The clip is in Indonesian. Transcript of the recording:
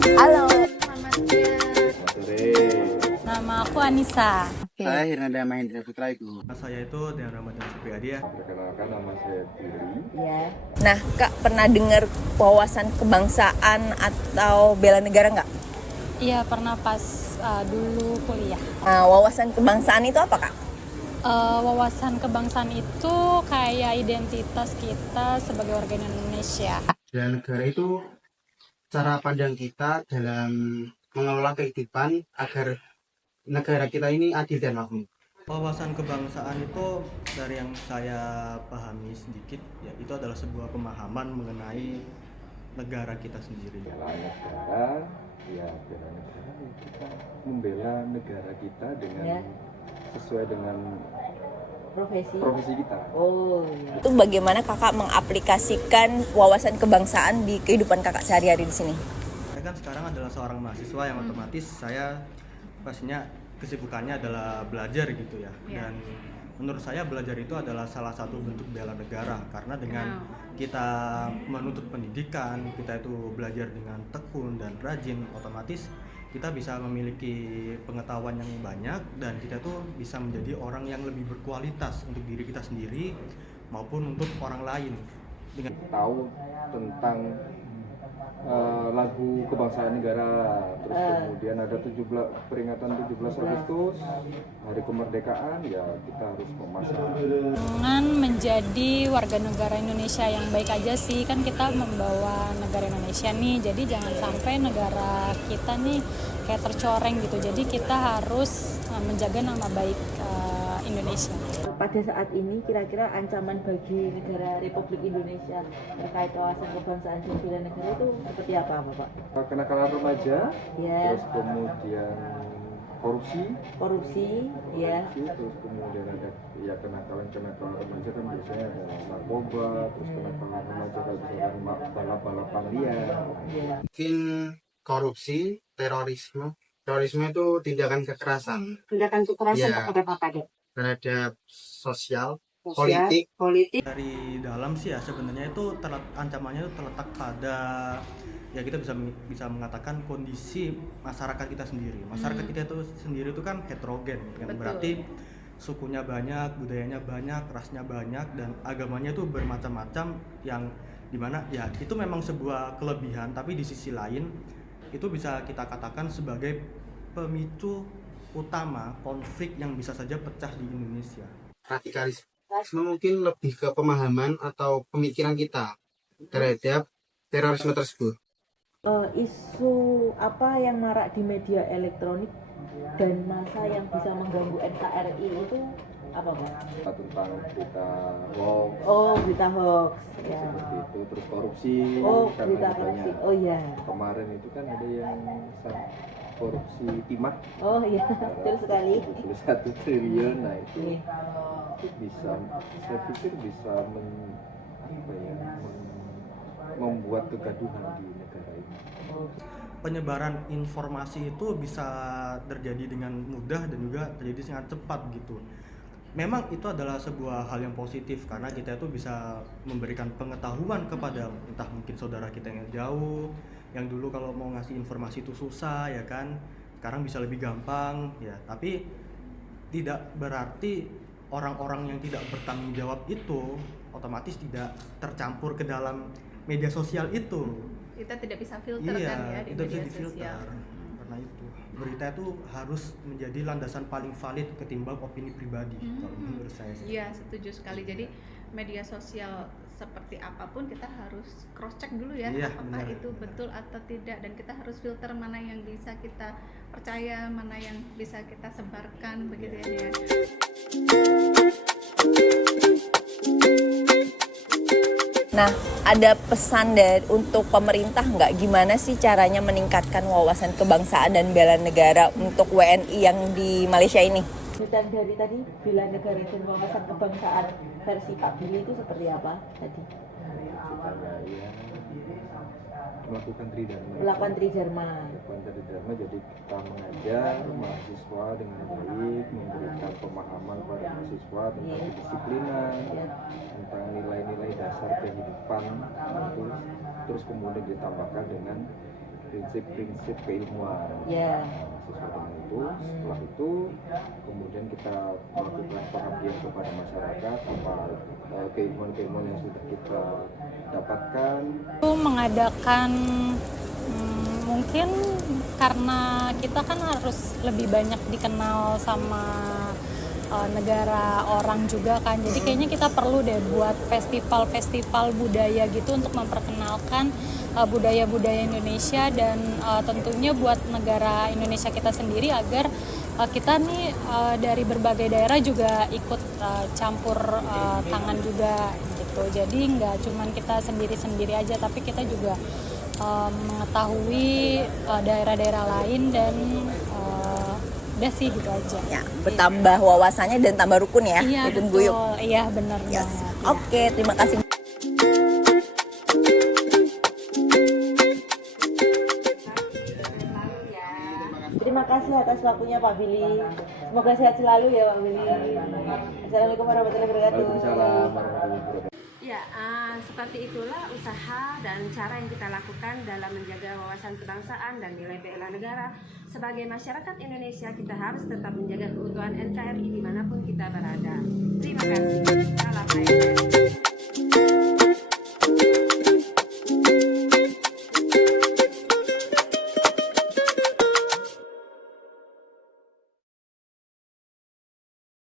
Halo, Selamat siang. Selamat sore. nama aku Anissa. Saya Hirnanda Mahendra Putra itu. Saya itu dengan Ramadan Supriyadi ya. Perkenalkan nama saya Firi. Ya. Nah, Kak pernah dengar wawasan kebangsaan atau bela negara nggak? Iya, pernah pas dulu kuliah. Nah, wawasan kebangsaan itu apa, Kak? Wawasan kebangsaan itu kayak identitas kita sebagai warga Indonesia. Dan negara itu cara pandang kita dalam mengelola kehidupan agar negara kita ini adil dan makmur. Wawasan kebangsaan itu dari yang saya pahami sedikit ya, itu adalah sebuah pemahaman mengenai negara kita sendiri. Bela negara, ya bela negara, kita membela negara kita dengan sesuai dengan profesi kita. Oh, iya. Itu bagaimana Kakak mengaplikasikan wawasan kebangsaan di kehidupan Kakak sehari-hari di sini? Saya kan sekarang adalah seorang mahasiswa yang otomatis saya pastinya kesibukannya adalah belajar gitu ya. Dan menurut saya belajar itu adalah salah satu bentuk bela negara, karena dengan kita menuntut pendidikan, kita itu belajar dengan tekun dan rajin, otomatis kita bisa memiliki pengetahuan yang banyak dan kita tuh bisa menjadi orang yang lebih berkualitas untuk diri kita sendiri maupun untuk orang lain. Dengan Tahu tentang lagu kebangsaan negara, terus kemudian ada peringatan 17 Agustus, hari kemerdekaan, ya kita harus memasang. Dengan menjadi warga negara Indonesia yang baik aja sih, kan kita membawa negara Indonesia nih, jadi jangan sampai negara kita nih kayak tercoreng gitu. Jadi kita harus menjaga nama baik Indonesia. Pada saat ini kira-kira ancaman bagi negara Republik Indonesia terkait wawasan kebangsaan dan bela negara itu seperti apa, Bapak? Kenakalan remaja, Ya, terus kemudian korupsi, ya. terus kemudian ada ya kenakalan remaja kan biasanya ada narkoba, terus kenakalan remaja kayak misalkan balap-balapan liar. Ya. Mungkin korupsi, terorisme. Terorisme itu tindakan kekerasan Tindakan kekerasan Ya. terhadap apa, Dek? terhadap sosial, Sosial, politik. dari dalam sih ya sebenarnya itu ancamannya itu terletak pada ya kita bisa mengatakan kondisi masyarakat kita sendiri. Masyarakat kita itu sendiri itu kan heterogen, kan? Berarti sukunya banyak, budayanya banyak, rasnya banyak, dan agamanya itu bermacam-macam, yang dimana ya itu memang sebuah kelebihan, tapi di sisi lain itu bisa kita katakan sebagai pemicu utama konflik yang bisa saja pecah di Indonesia. Radikalisme mungkin lebih ke pemahaman atau pemikiran kita terhadap terorisme tersebut. Isu apa yang marak di media elektronik dan masa yang bisa mengganggu NKRI itu apa, Pak? Tentang berita hoax, Berita hoax. Ya. seperti itu, terus korupsi, kan Berita ada korupsi. banyak. Oh iya. Kemarin itu kan ada yang korupsi timah Oh iya, betul sekali. 71 triliun. Nah itu Iya. bisa, saya pikir bisa membuat kegaduhan di negara ini. Penyebaran informasi itu bisa terjadi dengan mudah dan juga terjadi sangat cepat gitu. Memang itu adalah sebuah hal yang positif karena kita itu bisa memberikan pengetahuan kepada entah mungkin saudara kita yang jauh, yang dulu kalau mau ngasih informasi itu susah ya kan, sekarang bisa lebih gampang ya. Tapi tidak berarti orang-orang yang tidak bertanggung jawab itu otomatis tidak tercampur ke dalam media sosial itu. Kita tidak bisa filter kan ya di itu bisa media difilter. sosial. Karena itu berita itu harus menjadi landasan paling valid ketimbang opini pribadi kalau menurut saya sih. Iya, setuju sekali. Jadi media sosial seperti apapun kita harus cross check dulu ya, Iya, apakah benar. itu betul atau tidak, dan kita harus filter mana yang bisa kita percaya, mana yang bisa kita sebarkan begitu ya. Nah, ada pesan untuk pemerintah nggak? Gimana sih caranya meningkatkan wawasan kebangsaan dan bela negara untuk WNI yang di Malaysia ini? Dan dari tadi bela negara dan wawasan kebangsaan versi Pak Billy itu seperti apa tadi? Supaya ya melakukan tridharma. Melakukan tridharma. Jadi kita mengajar mahasiswa dengan baik, memberikan pemahaman pada mahasiswa tentang kedisiplinan, tentang nilai-nilai dasar kehidupan, terus kemudian ditambahkan dengan prinsip-prinsip keilmuan. Ya. Sesuai dengan itu, setelah itu kemudian kita melakukan pengabdian kepada masyarakat, apa keilmuan-keilmuan yang sudah kita dapatkan. Itu mengadakan mungkin karena kita kan harus lebih banyak dikenal sama negara orang juga kan, jadi kayaknya kita perlu deh buat festival-festival budaya gitu untuk memperkenalkan budaya-budaya Indonesia dan tentunya buat negara Indonesia kita sendiri agar kita nih dari berbagai daerah juga ikut campur tangan juga gitu. Jadi nggak cuman kita sendiri-sendiri aja, tapi kita juga mengetahui daerah-daerah lain dan udah sih gitu aja. Ya, bertambah wawasannya dan tambah rukun ya, Iya rukun betul, guyup. iya benar Yes. banget. Ya. Oke, terima kasih. Terima kasih atas waktunya Pak Billy. Semoga sehat selalu ya Pak Billy. Assalamualaikum warahmatullahi wabarakatuh. Waalaikumsalam warahmatullahi wabarakatuh. Ya, seperti itulah usaha dan cara yang kita lakukan dalam menjaga wawasan kebangsaan dan nilai bela negara. Sebagai masyarakat Indonesia, kita harus tetap menjaga keutuhan NKRI dimanapun kita berada. Terima kasih. Salam